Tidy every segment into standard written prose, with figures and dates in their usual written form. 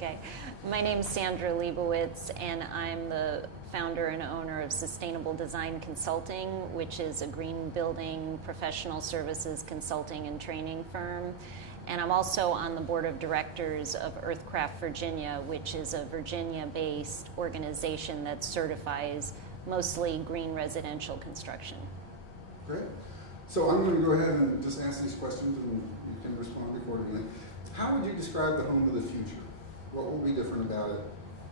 Okay. My name's Sandra Liebowicz, and I'm the founder and owner of Sustainable Design Consulting, which is a green building professional services consulting and training firm. And I'm also on the board of directors of Earthcraft Virginia, which is a Virginia-based organization that certifies mostly green residential construction. Great. So I'm going to go ahead and just ask these questions, and you can respond accordingly. How would you describe the home of the future? What will be different about it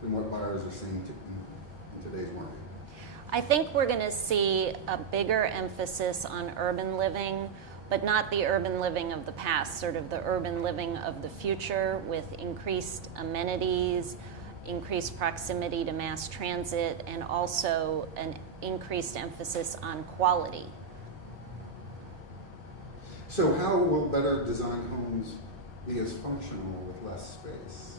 than what buyers are seeing in today's market? I think we're going to see a bigger emphasis on urban living, but not the urban living of the past, sort of the urban living of the future with increased amenities, increased proximity to mass transit, and also an increased emphasis on quality. So how will better designed homes be as functional with less space?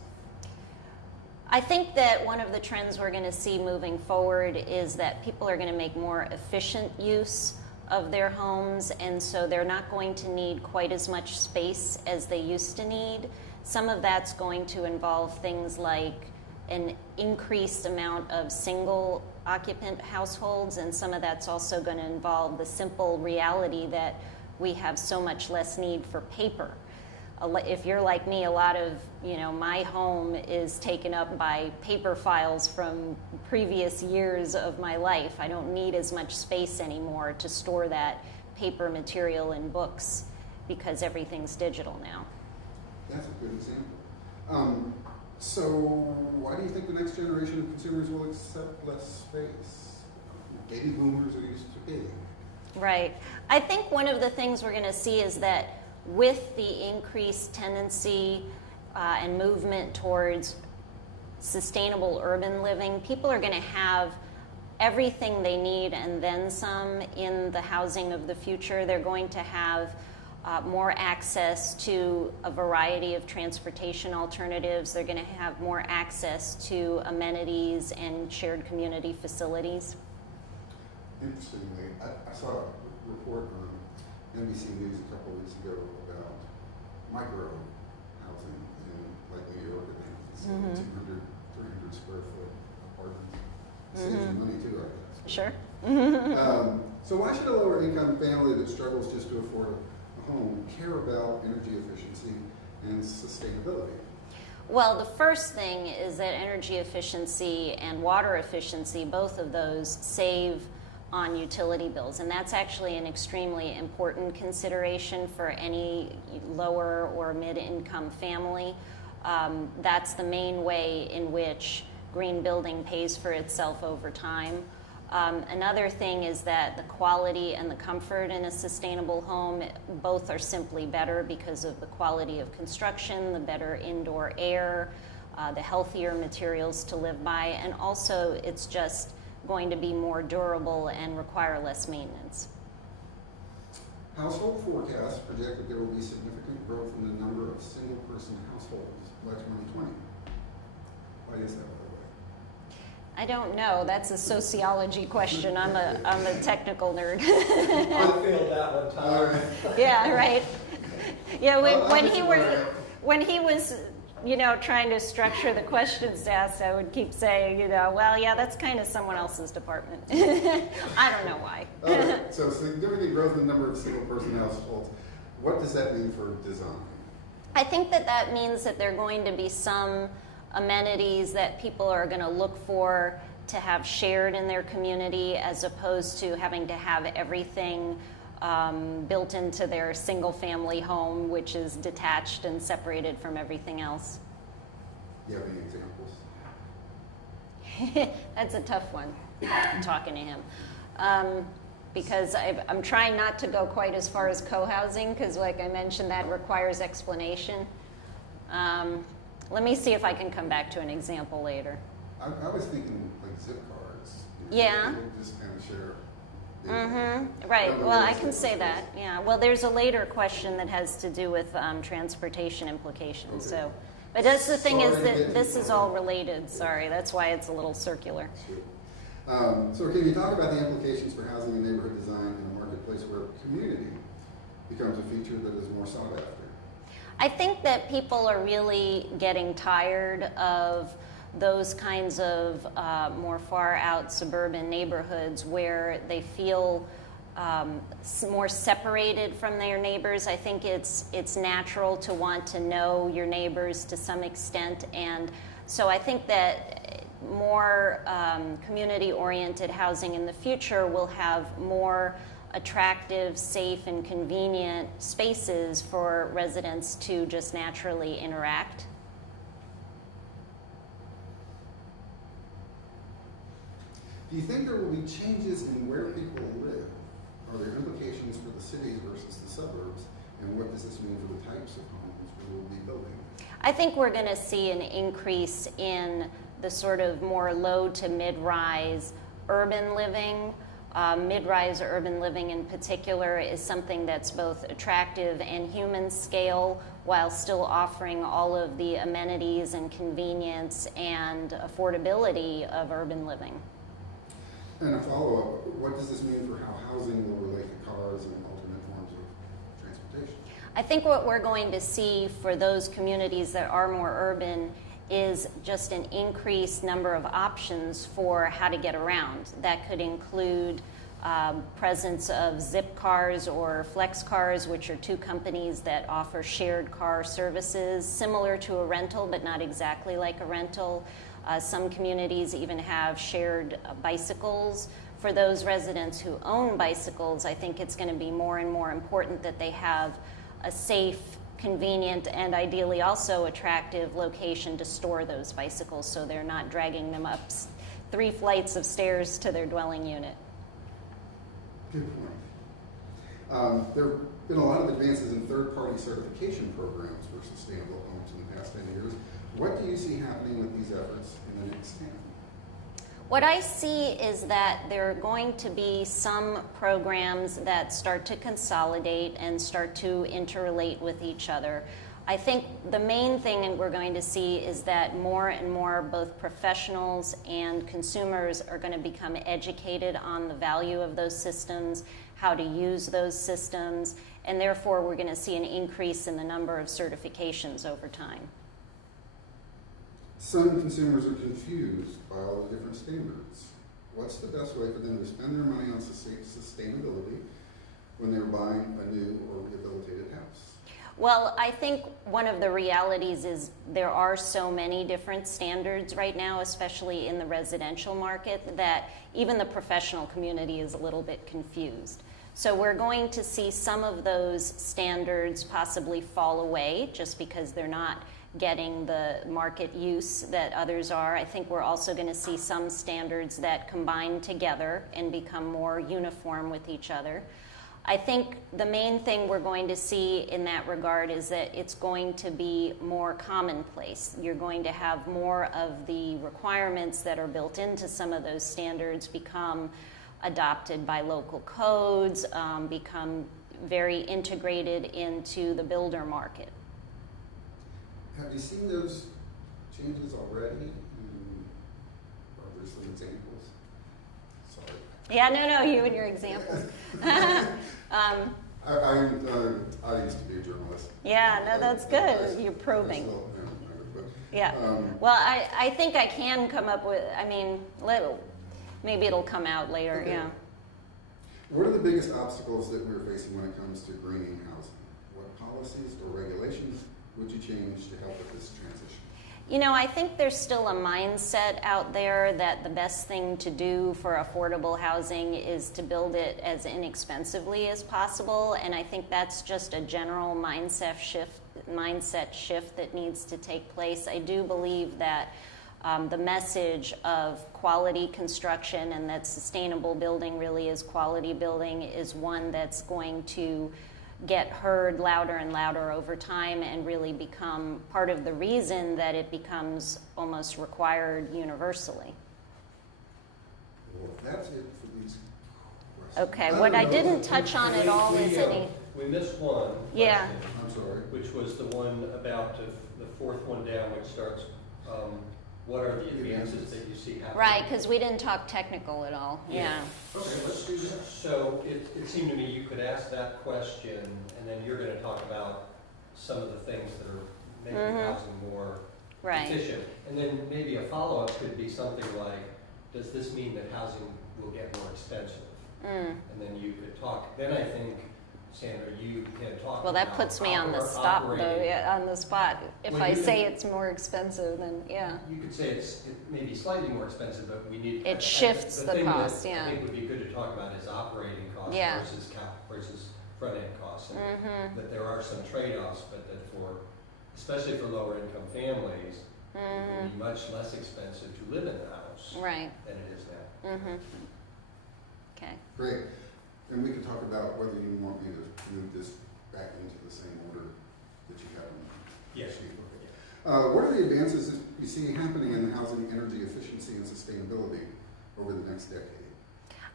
I think that one of the trends we're going to see moving forward is that people are going to make more efficient use of their homes, and so they're not going to need quite as much space as they used to need. Some of that's going to involve things like an increased amount of single occupant households, and some of that's also going to involve the simple reality that we have so much less need for paper. If you're like me, a lot of my home is taken up by paper files from previous years of my life. I don't need as much space anymore to store that paper material in books because everything's digital now. That's a good example. So why do you think the next generation of consumers will accept less space? Baby boomers are used to big. Right. I think one of the things we're going to see is that with the increased tendency and movement towards sustainable urban living, people are going to have everything they need and then some in the housing of the future. They're going to have more access to a variety of transportation alternatives. They're going to have more access to amenities and shared community facilities. Interestingly, I saw a report on NBC News a couple of weeks ago about micro housing in New York. It's 200, 300 square foot apartments. Saves you money too, I guess. Sure. So why should a lower income family that struggles just to afford a home care about energy efficiency and sustainability? Well, the first thing is that energy efficiency and water efficiency, both of those, save on utility bills, and that's actually an extremely important consideration for any lower or mid-income family. That's the main way in which green building pays for itself over time. Another thing is that the quality and the comfort in a sustainable home, both are simply better because of the quality of construction, the better indoor air, the healthier materials to live by, and also it's just going to be more durable and require less maintenance. Household forecasts project that there will be significant growth in the number of single-person households by 2020. Why is that, by the way? I don't know. That's a sociology question. I'm a technical nerd. I failed that one time. Yeah, right. Yeah, when he was trying to structure the questions asked, I would keep saying, well, yeah, that's kind of someone else's department. I don't know why. Okay, so significant growth in the number of single-person households. What does that mean for design? I think that means that there are going to be some amenities that people are going to look for to have shared in their community, as opposed to having to have everything built into their single-family home, which is detached and separated from everything else. Do you have any examples? That's a tough one, talking to him. Because I'm trying not to go quite as far as co-housing, because like I mentioned, that requires explanation. Let me see if I can come back to an example later. I was thinking like zip cards. Yeah. Just kind of share. Right. Well, I can say that. Yeah. Well, there's a later question that has to do with transportation implications. Okay. So, but that's the thing is that this is all related. Sorry, that's why it's a little circular. So, can you talk about the implications for housing and neighborhood design in a marketplace where community becomes a feature that is more sought after? I think that people are really getting tired of those kinds of more far out suburban neighborhoods where they feel more separated from their neighbors. I think it's natural to want to know your neighbors to some extent, and so I think that more community-oriented housing in the future will have more attractive, safe, and convenient spaces for residents to just naturally interact. Do you think there will be changes in where people live? Are there implications for the cities versus the suburbs? And what does this mean for the types of homes we will be building? I think we're going to see an increase in the sort of more low to mid-rise urban living. Mid-rise urban living in particular is something that's both attractive and human scale while still offering all of the amenities and convenience and affordability of urban living. And a follow-up, what does this mean for how housing will relate to cars and alternate forms of transportation? I think what we're going to see for those communities that are more urban is just an increased number of options for how to get around. That could include presence of Zip cars or Flex cars, which are two companies that offer shared car services similar to a rental, but not exactly like a rental. Some communities even have shared bicycles. For those residents who own bicycles, I think it's going to be more and more important that they have a safe, convenient, and ideally also attractive location to store those bicycles so they're not dragging them up 3 flights of stairs to their dwelling unit. Good point. There have been a lot of advances in third-party certification programs for sustainable homes in the past 10 years. What do you see happening with these efforts in the next 10? What I see is that there are going to be some programs that start to consolidate and start to interrelate with each other. I think the main thing we're going to see is that more and more both professionals and consumers are going to become educated on the value of those systems, how to use those systems, and therefore we're going to see an increase in the number of certifications over time. Some consumers are confused by all the different standards. What's the best way for them to spend their money on sustainability when they're buying a new or rehabilitated house? Well, I think one of the realities is there are so many different standards right now, especially in the residential market, that even the professional community is a little bit confused. So we're going to see some of those standards possibly fall away just because they're not getting the market use that others are. I think we're also going to see some standards that combine together and become more uniform with each other. I think the main thing we're going to see in that regard is that it's going to be more commonplace. You're going to have more of the requirements that are built into some of those standards become adopted by local codes, become very integrated into the builder market. Have you seen those changes already? Are there some examples? Sorry. Yeah, no, you and your examples. I used to be a journalist. Yeah, no, that's good. You're probing. Yeah. Well, I think I can come up with, maybe it'll come out later, okay. Yeah. What are the biggest obstacles that we're facing when it comes to greening housing? What policies or regulations would you change to help with this transition? You know, I think there's still a mindset out there that the best thing to do for affordable housing is to build it as inexpensively as possible, and I think that's just a general mindset shift that needs to take place. I do believe that the message of quality construction and that sustainable building really is quality building is one that's going to get heard louder and louder over time and really become part of the reason that it becomes almost required universally. Well, that's it for these questions. Okay, what I didn't touch on at all is any... We missed one. Yeah. Question, I'm sorry. which was the one about the fourth one down, which starts, what are the advances that you see happening? Right, because we didn't talk technical at all. Yeah. Okay, let's do that. So it seemed to me you could ask that question, and then you're going to talk about some of the things that are making housing more Right. efficient. And then maybe a follow-up could be something like, does this mean that housing will get more expensive? And then you could talk, then I think, Sandra, you can talk Well, that about puts me on the spot, though, yeah, on the spot. If Well, I you say can- it's more expensive, then, yeah. You could say it may be slightly more expensive, but we need. It shifts the thing that cost, yeah. I think would be good to talk about is operating costs Yeah. versus front-end costs. And Mm-hmm. that there are some trade-offs, but that especially for lower-income families, it would be much less expensive to live in the house Right. than it is now. Mm-hmm. Okay. Great. And we can talk about whether you want me to move this back into the same order that you have in the Yes. sheet. What are the advances that you see happening in housing energy efficiency and sustainability over the next decade?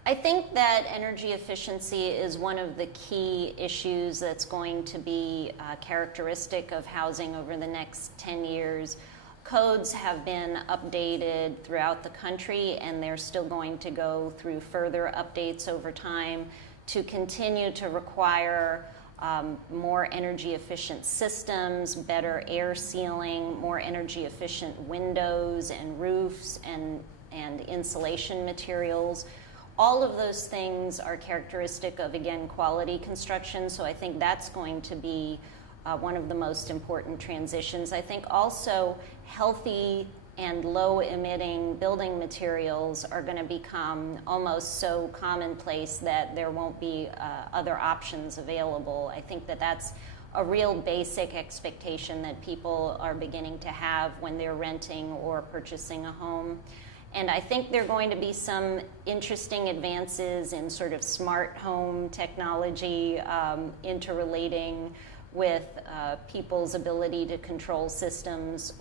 I think that energy efficiency is one of the key issues that's going to be characteristic of housing over the next 10 years. Codes have been updated throughout the country, and they're still going to go through further updates over time to continue to require more energy efficient systems, better air sealing, more energy efficient windows and roofs and insulation materials. All of those things are characteristic of, again, quality construction, so I think that's going to be one of the most important transitions. I think also healthy and low-emitting building materials are going to become almost so commonplace that there won't be other options available. I think that that's a real basic expectation that people are beginning to have when they're renting or purchasing a home. And I think there are going to be some interesting advances in sort of smart home technology interrelating with people's ability to control systems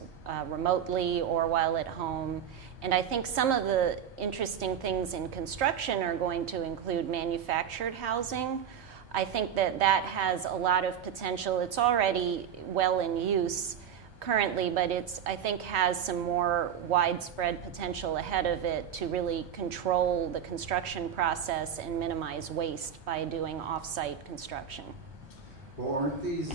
remotely or while at home. And I think some of the interesting things in construction are going to include manufactured housing. I think that that has a lot of potential. It's already well in use currently, but I think has some more widespread potential ahead of it to really control the construction process and minimize waste by doing off-site construction. Well, aren't these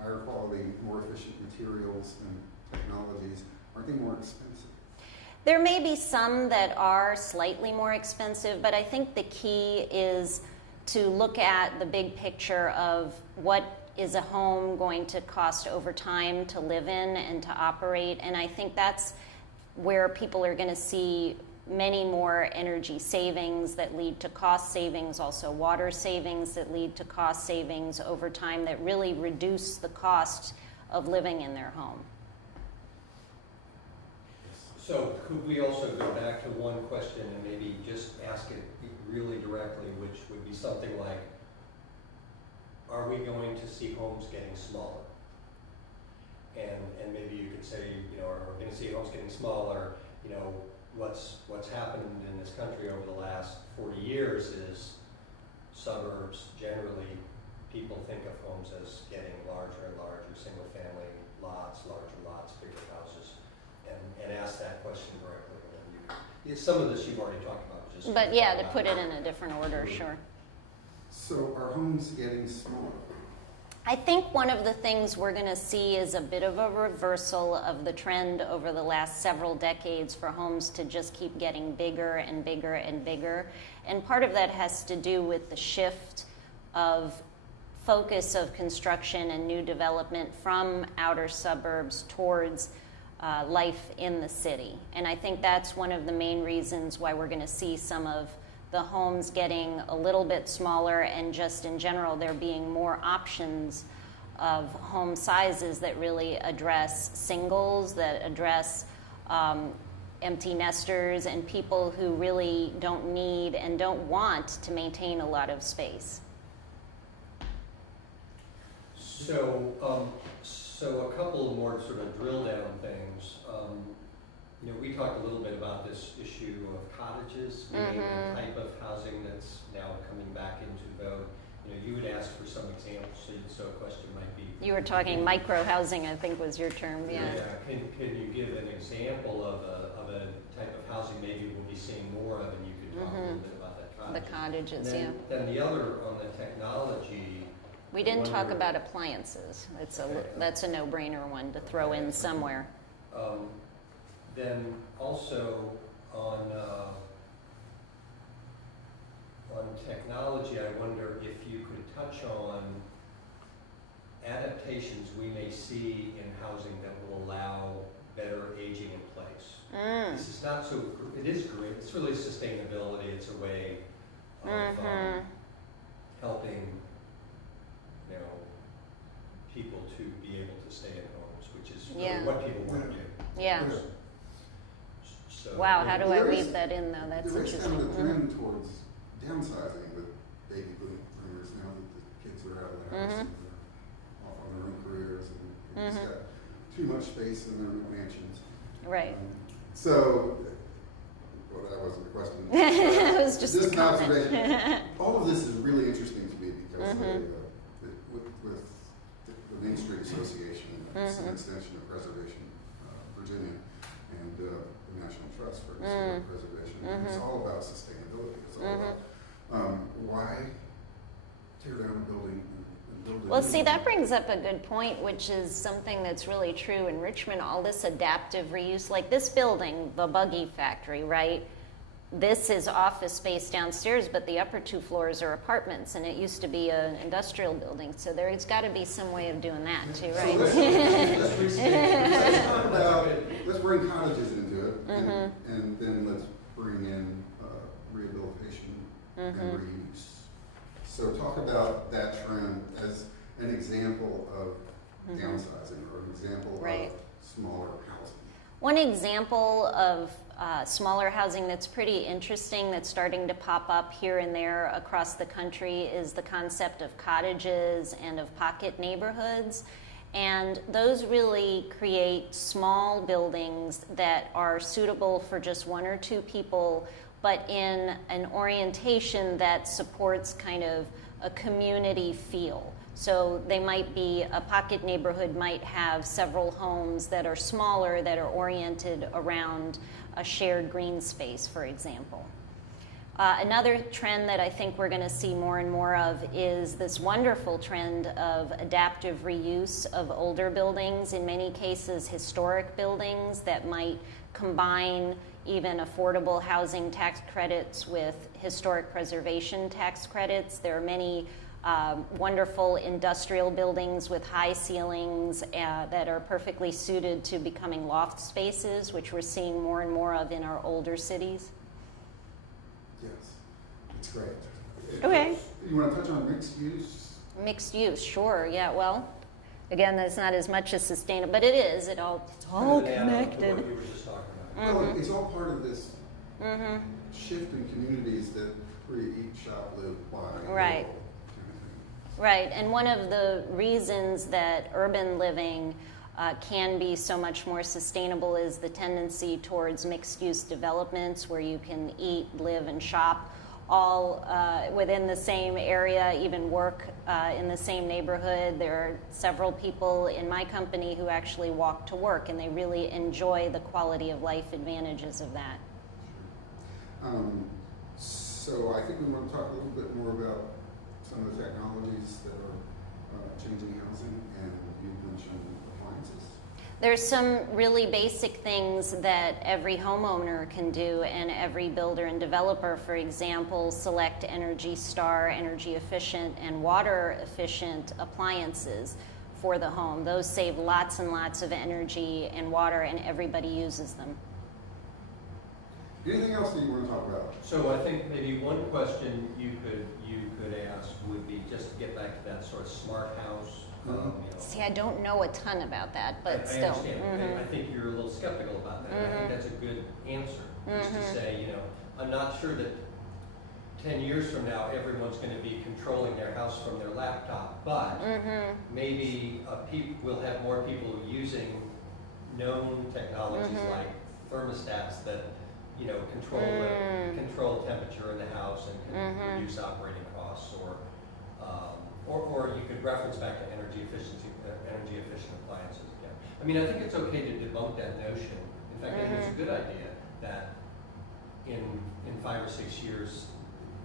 higher quality, more efficient materials and technologies, aren't they more expensive? There may be some that are slightly more expensive, but I think the key is to look at the big picture of what is a home going to cost over time to live in and to operate, and I think that's where people are going to see many more energy savings that lead to cost savings, also water savings that lead to cost savings over time that really reduce the cost of living in their home. So could we also go back to one question and maybe just ask it really directly, which would be something like, are we going to see homes getting smaller? And maybe you could say, are we going to see homes getting smaller? What's happened in this country over the last 40 years is suburbs, generally, people think of homes as getting larger and larger, single family lots, larger lots, bigger houses, and ask that question directly. And some of this you've already talked about. But yeah, to put it in a different order, sure. So are homes getting smaller? I think one of the things we're going to see is a bit of a reversal of the trend over the last several decades for homes to just keep getting bigger and bigger and bigger. And part of that has to do with the shift of focus of construction and new development from outer suburbs towards life in the city. And I think that's one of the main reasons why we're going to see some of the homes getting a little bit smaller, and just in general there being more options of home sizes that really address singles, that address empty nesters and people who really don't need and don't want to maintain a lot of space. So a couple of more sort of drill down things. We talked a little bit about this issue of cottages being a type of housing that's now coming back into vogue. You would ask for some examples, so a question might be. You were talking micro housing, I think was your term, yeah. Yeah. Can you give an example of a type of housing maybe we'll be seeing more of, and you could talk a little bit about that cottage. The cottages, Then the other on the technology, We didn't talk wonder- about appliances. Okay. That's a no-brainer one to throw in somewhere. Then also on technology, I wonder if you could touch on adaptations we may see in housing that will allow better aging in place. This is not so, it is green, it's really sustainability, it's a way of helping, you know, people to be able to stay in homes, which is really Yeah. what people want to do. Yeah. So, Wow, how do I There is- weave that in, though? That's There is interesting. kind of a trend towards downsizing with baby boomers now that the kids are out of the house and they're off on their own careers and just got too much space in their mansions. Right. So, well, that wasn't a question. It was just a an comment. observation. All of this is really interesting to me because with the Main Street Association, it's an extension of Preservation Virginia and the National Trust for Historic Preservation. And it's all about sustainability. It's all about why tear down a building and build a Well, new see, one. that brings up a good point, which is something that's really true in Richmond, all this adaptive reuse. Like this building, the buggy factory, right? This is office space downstairs, but the upper 2 floors are apartments, and it used to be an industrial building. So there's got to be some way of doing that too, So right? Let's restate. let's talk about, let's bring cottages into it, and then let's bring in rehabilitation and reuse. So talk about that trend as an example of downsizing or an example Right. of smaller housing. One example of smaller housing that's pretty interesting that's starting to pop up here and there across the country is the concept of cottages and of pocket neighborhoods. And those really create small buildings that are suitable for just 1 or 2 people, but in an orientation that supports kind of a community feel. So they might be, a pocket neighborhood might have several homes that are smaller that are oriented around a shared green space, for example. Another trend that I think we're going to see more and more of is this wonderful trend of adaptive reuse of older buildings, in many cases historic buildings that might combine even affordable housing tax credits with historic preservation tax credits. There are many wonderful industrial buildings with high ceilings that are perfectly suited to becoming loft spaces, which we're seeing more and more of in our older cities. Yes, it's great. Okay. You want to touch on mixed use? Mixed use, sure, yeah, well, again, that's not as much as sustainable, but it is, it's all Kind of an add-on to connected. what you were just talking about. Well, it's all part of this shift in communities that eat, shop, live, buy. Right. grow. Right, and one of the reasons that urban living can be so much more sustainable is the tendency towards mixed-use developments where you can eat, live, and shop all within the same area, even work in the same neighborhood. There are several people in my company who actually walk to work, and they really enjoy the quality of life advantages of that. So I think we want to talk a little bit more about some of the technologies that are changing housing, and you mentioned appliances. There's some really basic things that every homeowner can do, and every builder and developer, for example, select Energy Star, energy efficient and water efficient appliances for the home. Those save lots and lots of energy and water, and everybody uses them. Anything else that you want to talk about? So I think maybe one question you could ask would be, just to get back to that sort of smart house. You know, See, I don't know a ton about that, but I still. understand. I think you're a little skeptical about that. I think that's a good answer, is to say, you know, I'm not sure that 10 years from now everyone's going to be controlling their house from their laptop, but maybe we'll have more people using known technologies like thermostats that, you know, control temperature in the house and can reduce operating costs, or you could reference back to energy efficient appliances again. I mean, I think it's okay to debunk that notion. In fact, I think it's a good idea that in 5 or 6 years,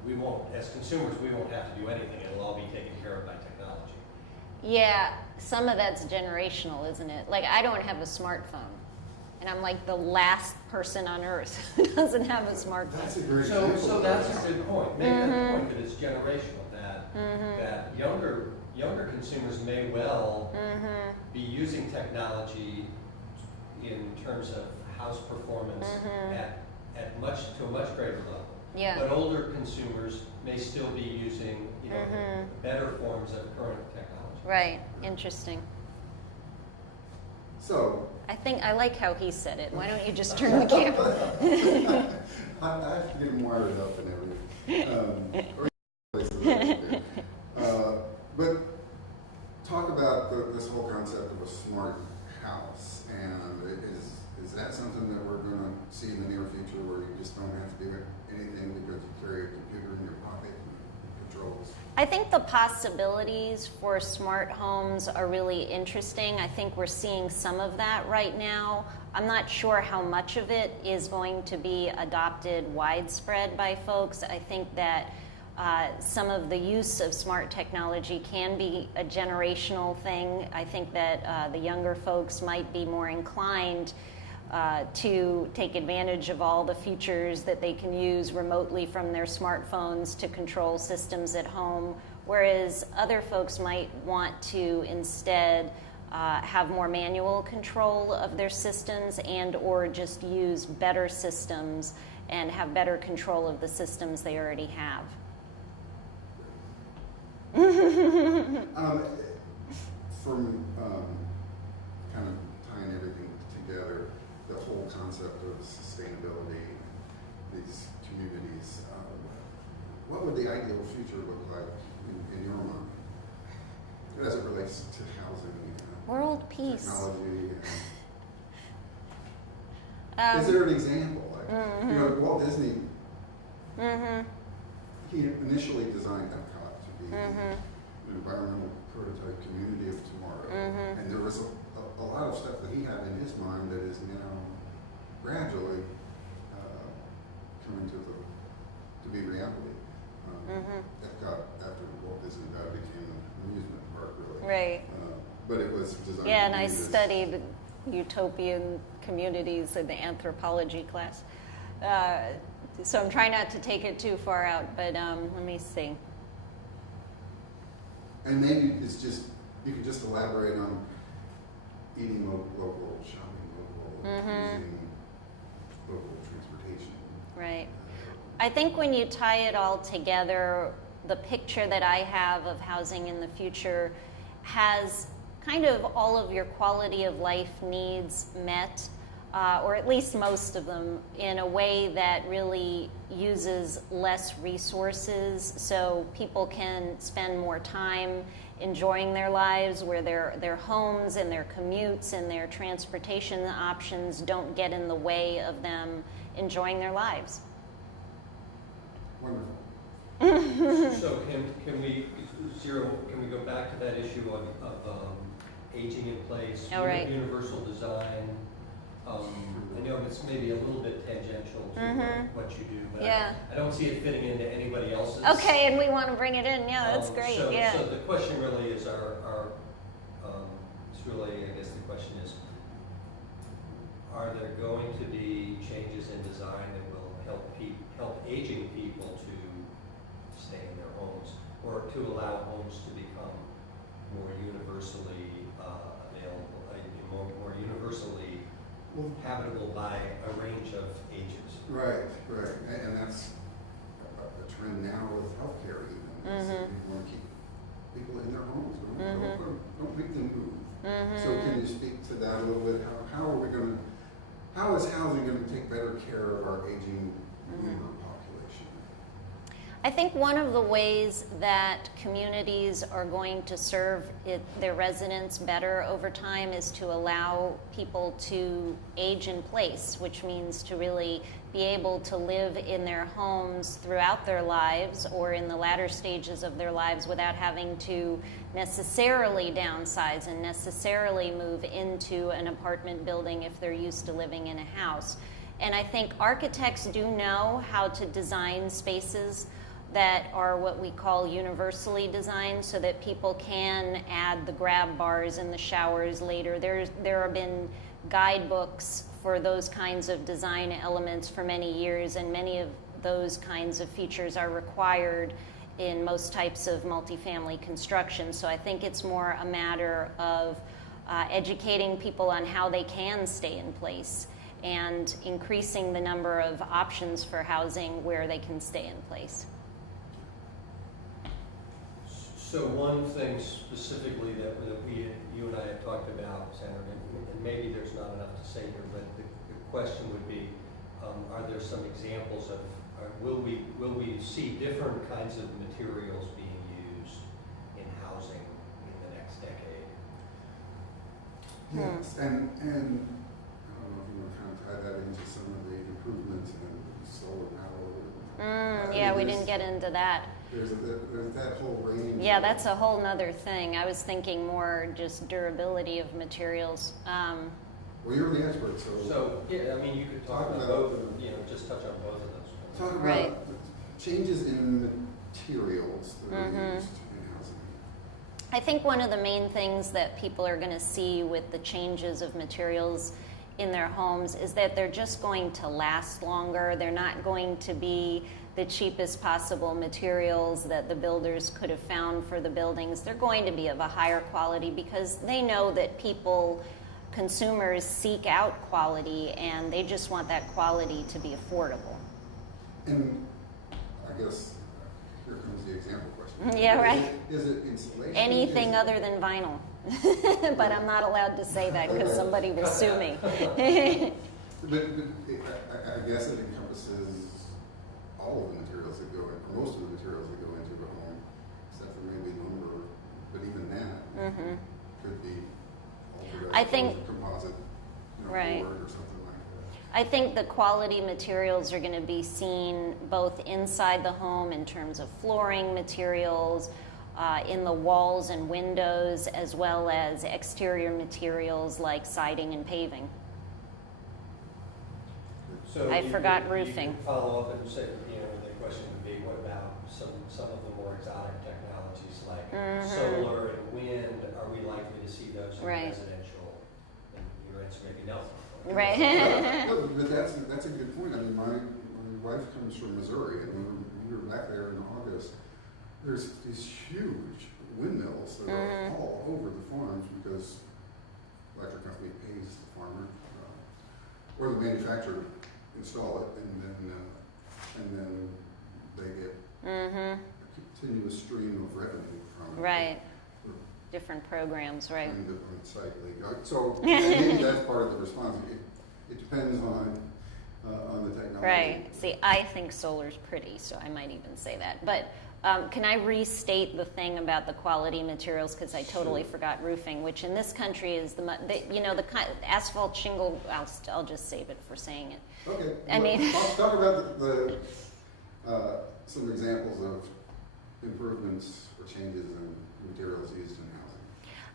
we won't, as consumers, we won't have to do anything. It'll all be taken care of by technology. Yeah, some of that's generational, isn't it? Like, I don't have a smartphone, and I'm like the last person on earth who doesn't have a smartphone. That's a great So example. that's a good point. Make that point that it's generational, that younger consumers may well be using technology in terms of house performance at to a much greater level. Yeah. But older consumers may still be using, better forms of current technology. Right. Interesting. So, I think I like how he said it. Why don't you just turn the camera? I have to get them wired up and everything. Or place it right there. But talk about this whole concept of a smart house, and is that something that we're going to see in the near future, where you just don't have to do anything because you carry a computer in your pocket and controls? I think the possibilities for smart homes are really interesting. I think we're seeing some of that right now. I'm not sure how much of it is going to be adopted widespread by folks. I think that some of the use of smart technology can be a generational thing. I think that the younger folks might be more inclined to take advantage of all the features that they can use remotely from their smartphones to control systems at home, whereas other folks might want to instead have more manual control of their systems and or just use better systems and have better control of the systems they already have. From kind of tying everything together, the whole concept of sustainability, these communities, what would the ideal future look like in your mind as it relates to housing, World peace. technology? Is there an example? Like, Walt Disney, he initially designed Epcot to be an environmental prototype community of tomorrow. And there was a lot of stuff that he had in his mind that is now gradually coming to be reality. Epcot, after Walt Disney died, became an amusement park, really. Right. But it was designed Yeah, to and be I this- studied utopian communities in the anthropology class. So I'm trying not to take it too far out, but let me see. And maybe it's just, you could just elaborate on eating local, shopping local, using local transportation. Right. I think when you tie it all together, the picture that I have of housing in the future has kind of all of your quality of life needs met, or at least most of them, in a way that really uses less resources, so people can spend more time enjoying their lives, where their homes and their commutes and their transportation options don't get in the way of them enjoying their lives. Wonderful. So can we go back to that issue of aging in place, Oh, right. universal design? I know it's maybe a little bit tangential to what you do, but Yeah. I don't see it fitting into anybody else's. Okay, and we want to bring it in. Yeah, that's great. So, Yeah. so the question really is, it's really, I guess the question is, are there going to be changes in design that will help aging people to stay in their homes, or to allow homes to become more universally available, more universally habitable by a range of ages? Right. And that's a trend now with healthcare even. People want to keep people in their homes. Don't make them move. So can you speak to that a little bit? How is housing going to take better care of our aging boomer population? I think one of the ways that communities are going to serve their residents better over time is to allow people to age in place, which means to really be able to live in their homes throughout their lives or in the latter stages of their lives without having to necessarily downsize and necessarily move into an apartment building if they're used to living in a house. And I think architects do know how to design spaces that are what we call universally designed, so that people can add the grab bars in the showers later. There have been guidebooks for those kinds of design elements for many years, and many of those kinds of features are required in most types of multifamily construction. So I think it's more a matter of educating people on how they can stay in place and increasing the number of options for housing where they can stay in place. So one thing specifically that you and I had talked about, Sandra, and maybe there's not enough to say here, but the question would be, are there some examples of, will we see different kinds of materials being used in housing in the next decade? Yes, and I don't know if you want to kind of tie that into some of the improvements in solar power. Yeah, we didn't get into that. There's that whole range. Yeah, that's a whole nother thing. I was thinking more just durability of materials. Well, you're the expert, So, yeah, I mean, you could talk about both of them, just touch on both of those. talk about Right. changes in materials that are used in housing. I think one of the main things that people are going to see with the changes of materials in their homes is that they're just going to last longer. They're not going to be the cheapest possible materials that the builders could have found for the buildings. They're going to be of a higher quality because they know that consumers seek out quality, and they just want that quality to be affordable. And I guess here comes the example question. Yeah, right. Is it insulation? Anything other than vinyl. But I'm not allowed to say that because somebody will sue me. But I guess it encompasses all of the materials that go in, or most of the materials that go into a home, except for maybe lumber. But even that could be altered I as think- a composite, Right. board or something like that. I think the quality materials are going to be seen both inside the home in terms of flooring materials, in the walls and windows, as well as exterior materials like siding and paving. So I you forgot could- roofing. You could follow up and say, the question would be, what about some of the more exotic technologies like solar and wind? Are we likely to see those in Right. residential? And your answer may be no. Right. No, but that's a good point. I mean, my wife comes from Missouri, and we were back there in August. There's these huge windmills that are all over the farms because the electric company pays the farmer, or the manufacturer install it, and then they get a continuous stream of revenue from it. Right. Different programs, right. And different site league. So maybe that's part of the response. It depends on the technology. Right. See, I think solar's pretty, so I might even say that. But can I restate the thing about the quality materials, because I totally forgot roofing, which in this country is the asphalt shingle. I'll just save it for saying it. Okay. I mean, talk about some examples of improvements or changes in materials used in housing.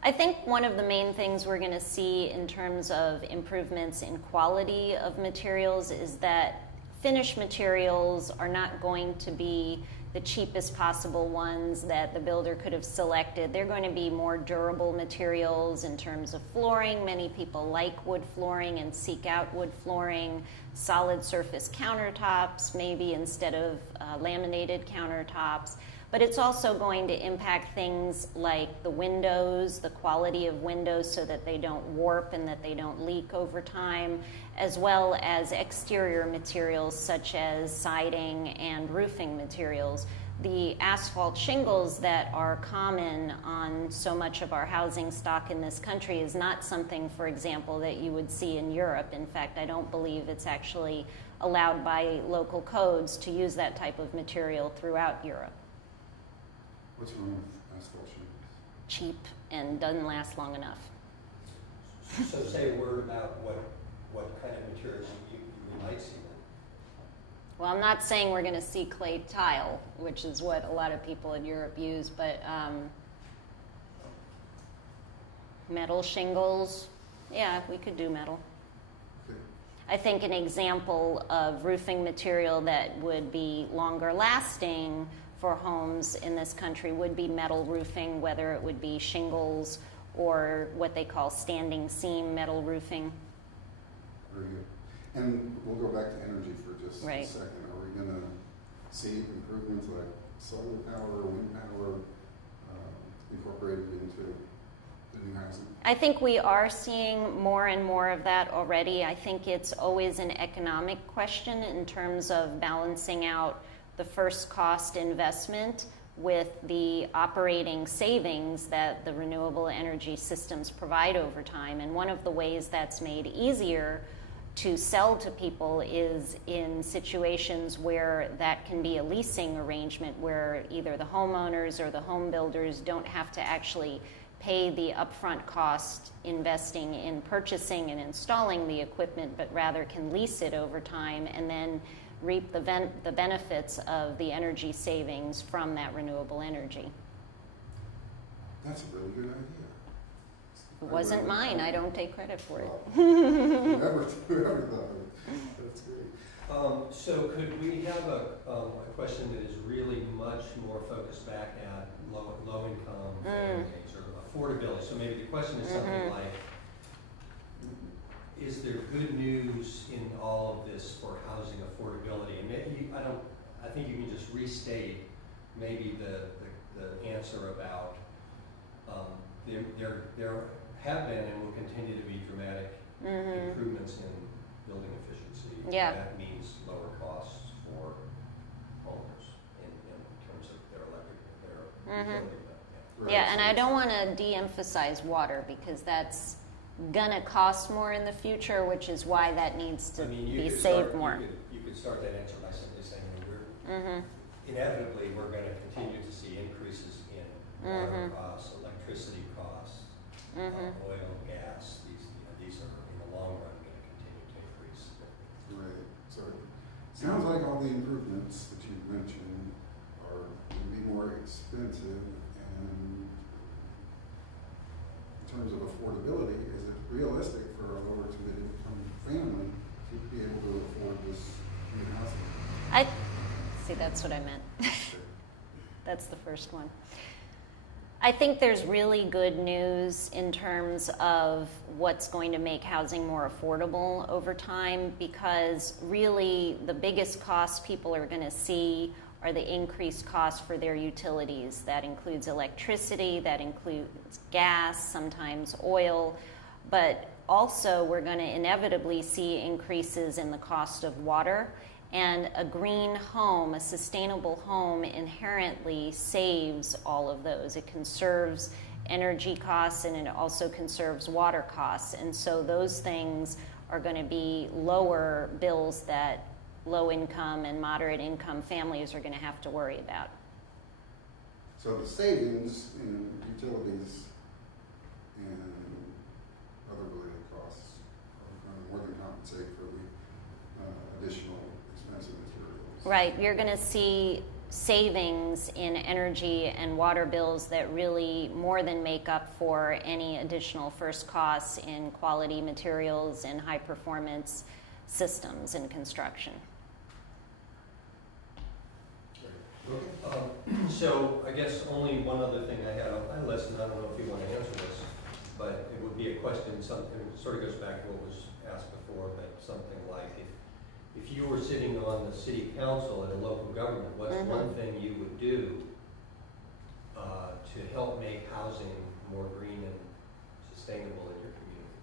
I think one of the main things we're going to see in terms of improvements in quality of materials is that finished materials are not going to be the cheapest possible ones that the builder could have selected. They're going to be more durable materials in terms of flooring. Many people like wood flooring and seek out wood flooring. Solid surface countertops, maybe instead of laminated countertops. But it's also going to impact things like the windows, the quality of windows so that they don't warp and that they don't leak over time, as well as exterior materials such as siding and roofing materials. The asphalt shingles that are common on so much of our housing stock in this country is not something, for example, that you would see in Europe. In fact, I don't believe it's actually allowed by local codes to use that type of material throughout Europe. What's wrong with asphalt shingles? Cheap and doesn't last long enough. So say a word about what kind of materials you might see then. Well, I'm not saying we're going to see clay tile, which is what a lot of people in Europe use, but metal shingles, yeah, we could do metal. Okay. I think an example of roofing material that would be longer lasting for homes in this country would be metal roofing, whether it would be shingles or what they call standing seam metal roofing. Very good. And we'll go back to energy for just Right. a second. Are we going to see improvements like solar power, wind power incorporated into the new housing? I think we are seeing more and more of that already. I think it's always an economic question in terms of balancing out the first cost investment with the operating savings that the renewable energy systems provide over time. And one of the ways that's made easier to sell to people is in situations where that can be a leasing arrangement where either the homeowners or the home builders don't have to actually pay the upfront cost investing in purchasing and installing the equipment, but rather can lease it over time and then reap the benefits of the energy savings from that renewable energy. That's a really good idea. It wasn't mine. I don't take credit for it. Whoever thought of it. That's great. So could we have a question that is really much more focused back at low income families or affordability? So maybe the question is something like, is there good news in all of this for housing affordability? And maybe I think you can just restate maybe the answer about there have been and will continue to be dramatic improvements in building efficiency. Yeah. That means lower costs for homeowners in terms of their electric, their utility bill. Right. Yeah, and I don't want to de-emphasize water because that's gonna cost more in the future, which is why that needs to be saved more. You could start that answer by simply saying inevitably we're going to continue to see increases in water costs, electricity costs, oil, gas. These are in the long run going to continue to increase. Right. So it sounds like all the improvements that you've mentioned are going to be more expensive. And in terms of affordability, is it realistic for a lower to mid-income family to be able to afford this new housing? See, that's what I meant. That's the first one. I think there's really good news in terms of what's going to make housing more affordable over time, because really the biggest costs people are going to see are the increased costs for their utilities. That includes electricity, that includes gas, sometimes oil, but also we're going to inevitably see increases in the cost of water. And a green home, a sustainable home, inherently saves all of those. It conserves energy costs and it also conserves water costs. And so those things are going to be lower bills that low income and moderate income families are going to have to worry about. So the savings in utilities and other related costs are going to more than compensate for the additional expensive materials. Right, you're going to see savings in energy and water bills that really more than make up for any additional first costs in quality materials and high performance systems in construction. So I guess only one other thing I had on my list, and I don't know if you want to answer this, but it would be a question, something sort of goes back to what was asked before, but something like if you were sitting on the city council at a local government, what's one thing you would do to help make housing more green and sustainable in your community?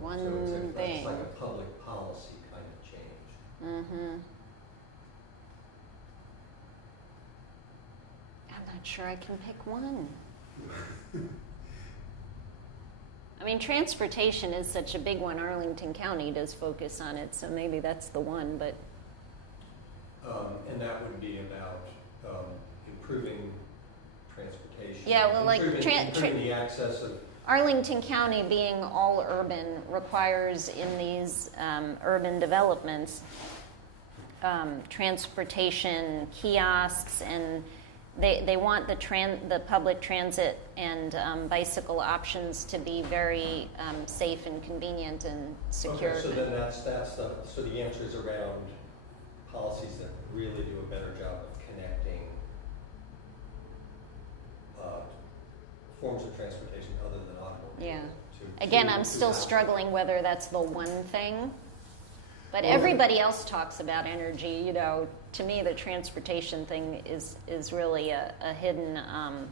One thing. It's like a public policy kind of change. I'm not sure I can pick one. I mean, transportation is such a big one. Arlington County does focus on it, so maybe that's the one, but... And that would be about improving transportation. Yeah, well, like... improving the access of... Arlington County, being all urban, requires in these urban developments transportation kiosks and they want the public transit and bicycle options to be very safe and convenient and secure. Okay, so then so the answer is around policies that really do a better job of connecting forms of transportation other than automobile. Yeah. to- Again, to- I'm to still housing. struggling whether that's the one thing. But Well, everybody else talks about energy. You know, to me, the transportation thing is really a hidden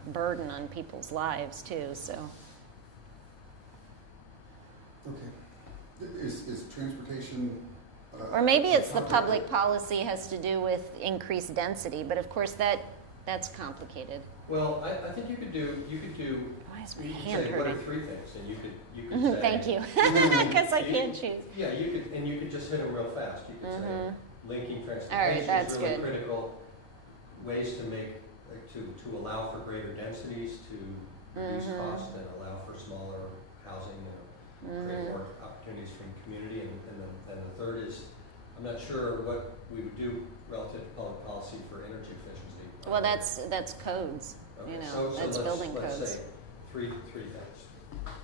burden on people's lives too. So, Okay. Is transportation? or maybe it's the topic public that- policy has to do with increased density. But of course, that's complicated. Well, I think you could do Why is my you could hand say what are hurting? 3 things, and you could say Thank you, because I can't choose. Yeah, you could just hit them real fast. You could say linking transportation that's is really good. critical. Ways to make to allow for greater densities, to reduce costs, and allow for smaller housing and create more opportunities for the community. And the third is, I'm not sure what we would do relative to public policy for energy efficiency. Well, that's codes. Okay, You know, so that's building let's codes. say three things.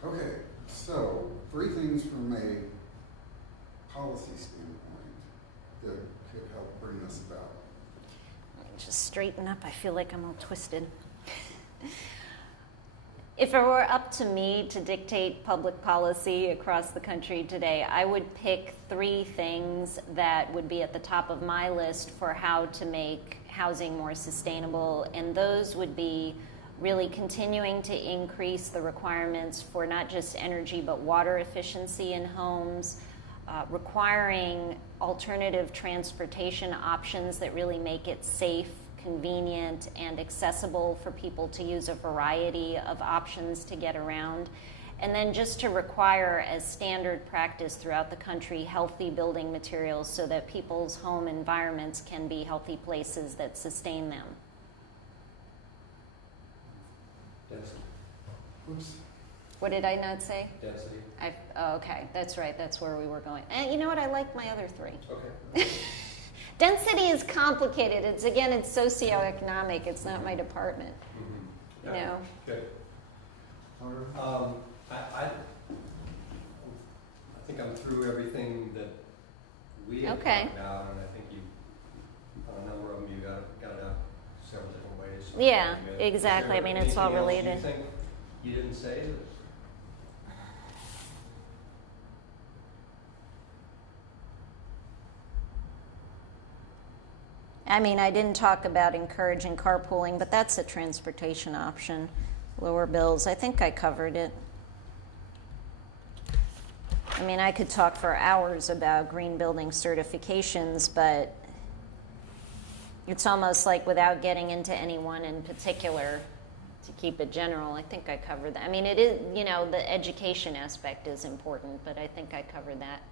Okay, so 3 things from a policy standpoint that could help bring this about. Let me just straighten up. I feel like I'm all twisted. If it were up to me to dictate public policy across the country today, I would pick 3 things that would be at the top of my list for how to make housing more sustainable, and those would be really continuing to increase the requirements for not just energy but water efficiency in homes, requiring alternative transportation options that really make it safe, convenient, and accessible for people to use a variety of options to get around. And then just to require as standard practice throughout the country healthy building materials so that people's home environments can be healthy places that sustain them. Density. Whoops. What did I not say? Density. Okay, that's right, that's where we were going. And you know what, I like my other 3. Okay. Density is complicated. It's socioeconomic. It's not my department. Yeah. You know. Good. Or- I think I'm through everything that we had Okay. talked about, and I think you, on a number of them, you got it out several different ways. So Yeah, pretty good. exactly. Is there I mean, it's all anything else related. You think you didn't say that? I mean, I didn't talk about encouraging carpooling, but that's a transportation option. Lower bills. I think I covered it. I mean, I could talk for hours about green building certifications, but it's almost like without getting into any one in particular, to keep it general, I think I covered that. I mean, it is, the education aspect is important, but I think I covered that.